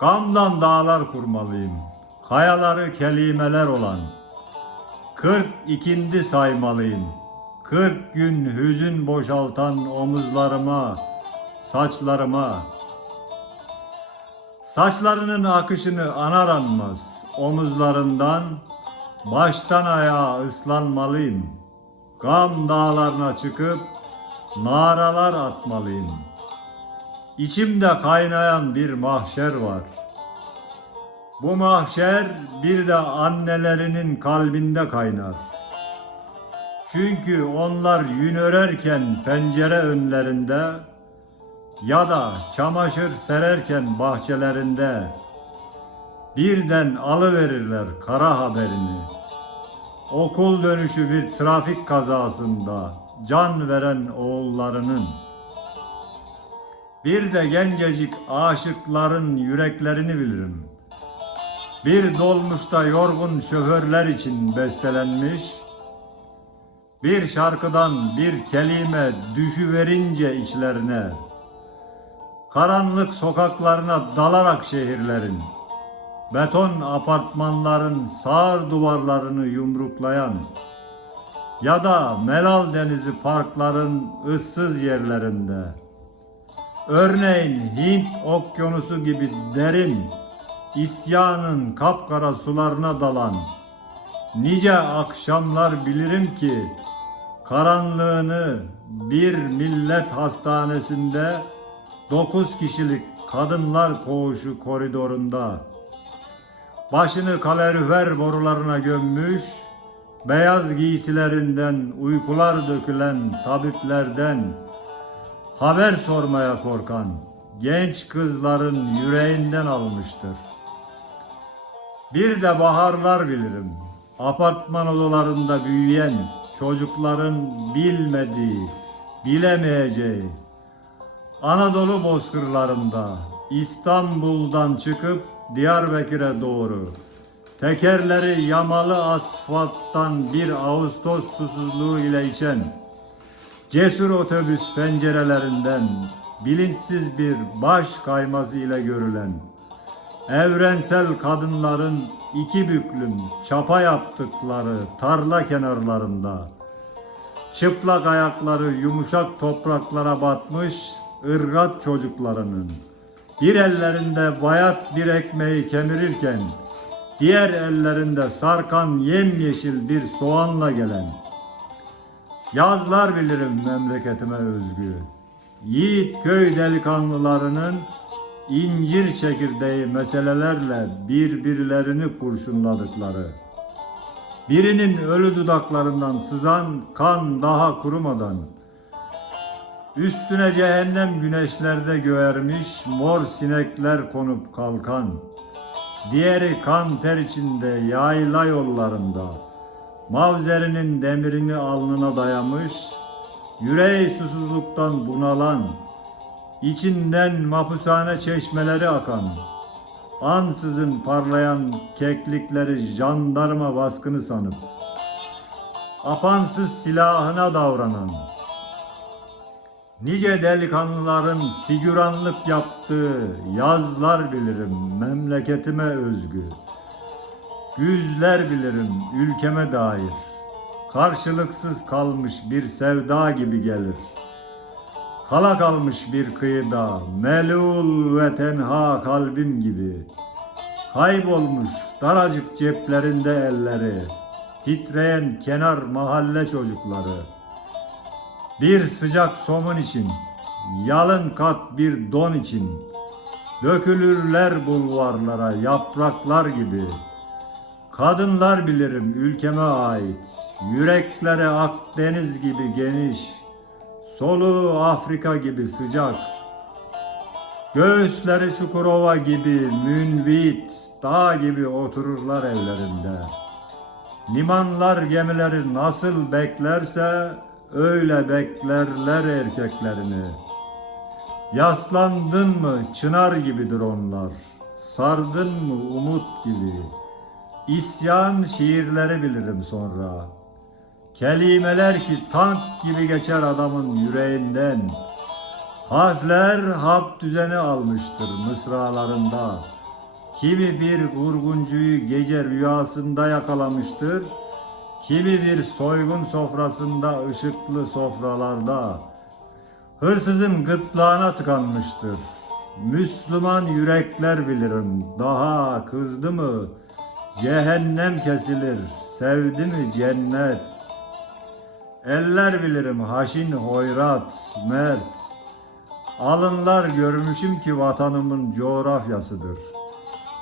Gamdan dağlar kurmalıyım. Kayaları kelimeler olan. Kırk ikindi saymalıyım. Kırk gün hüzün boşaltan omuzlarıma, saçlarıma. Saçlarının akışını anar anmaz. Omuzlarından, baştan ayağa ıslanmalıyım. Gam dağlarına çıkıp naralar atmalıyım.'' İçimde kaynayan bir mahşer var. Bu mahşer bir de annelerinin kalbinde kaynar. Çünkü onlar yün örerken pencere önlerinde ya da çamaşır sererken bahçelerinde birden alıverirler kara haberini. Okul dönüşü bir trafik kazasında can veren oğullarının bir de gencecik aşıkların yüreklerini bilirim. Bir dolmuşta yorgun şoförler için bestelenmiş, bir şarkıdan bir kelime düşüverince içlerine, karanlık sokaklarına dalarak şehirlerin, beton apartmanların sağır duvarlarını yumruklayan ya da Melal Denizi parkların ıssız yerlerinde.'' Örneğin Hint okyanusu gibi derin, isyanın kapkara sularına dalan, nice akşamlar bilirim ki, karanlığını bir millet hastanesinde dokuz kişilik kadınlar koğuşu koridorunda, başını kalorifer borularına gömmüş, beyaz giysilerinden uykular dökülen tabiplerden, haber sormaya korkan genç kızların yüreğinden almıştır. Bir de baharlar bilirim. Apartman odalarında büyüyen çocukların bilmediği, bilemeyeceği, Anadolu bozkırlarında İstanbul'dan çıkıp Diyarbakır'a doğru tekerleri yamalı asfalttan bir Ağustos susuzluğu ile içen Cesur otobüs pencerelerinden bilinçsiz bir baş kayması ile görülen evrensel kadınların iki büklüm çapa yaptıkları tarla kenarlarında çıplak ayakları yumuşak topraklara batmış ırgat çocuklarının bir ellerinde bayat bir ekmeği kemirirken diğer ellerinde sarkan yemyeşil bir soğanla gelen Yazlar bilirim memleketime özgü. Yiğit köy delikanlılarının incir çekirdeği meselelerle birbirlerini kurşunladıkları. Birinin ölü dudaklarından sızan kan daha kurumadan, üstüne cehennem güneşlerde göğermiş mor sinekler konup kalkan, diğeri kan ter içinde yayla yollarında.'' Mavzerinin demirini alnına dayamış, yüreği susuzluktan bunalan, içinden mapushane çeşmeleri akan, ansızın parlayan keklikleri jandarma baskını sanıp, apansız silahına davranan, nice delikanlıların figüranlık yaptığı yazlar bilirim memleketime özgü.'' Yüzler bilirim ülkeme dair. Karşılıksız kalmış bir sevda gibi gelir. Kala kalmış bir kıyıda, melul ve tenha kalbim gibi. Kaybolmuş daracık ceplerinde elleri, titreyen kenar mahalle çocukları. Bir sıcak somun için, yalın kat bir don için, dökülürler bulvarlara yapraklar gibi.'' Kadınlar bilirim ülkeme ait. Yürekleri Akdeniz gibi geniş. Soluğu Afrika gibi sıcak. Göğüsleri Çukurova gibi münbit, dağ gibi otururlar evlerinde. Limanlar gemileri nasıl beklerse öyle beklerler erkeklerini. Yaslandın mı çınar gibidir onlar. Sardın mı umut gibi. İsyan şiirleri bilirim sonra. Kelimeler ki tank gibi geçer adamın yüreğinden. Harfler hap düzeni almıştır mısralarında. Kimi bir vurguncuyu gece rüyasında yakalamıştır. Kimi bir soygun sofrasında ışıklı sofralarda. Hırsızın gırtlağına tıkanmıştır. Müslüman yürekler bilirim. Daha kızdı mı cehennem kesilir. Sevdi mi cennet. Eller bilirim haşin hoyrat, mert. Alınlar görmüşüm ki vatanımın coğrafyasıdır.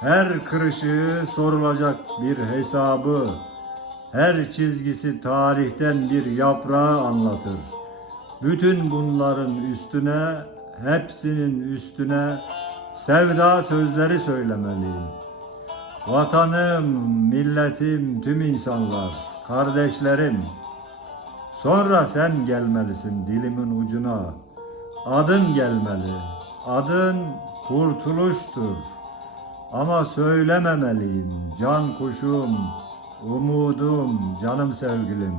Her kırışığı sorulacak bir hesabı, her çizgisi tarihten bir yaprağı anlatır. Bütün bunların üstüne, hepsinin üstüne sevda sözleri söylemeliyim. Vatanım, milletim, tüm insanlar, kardeşlerim. Sonra sen gelmelisin dilimin ucuna. Adın gelmeli. Adın kurtuluştur. Ama söylememeliyim can kuşum, umudum, canım sevgilim.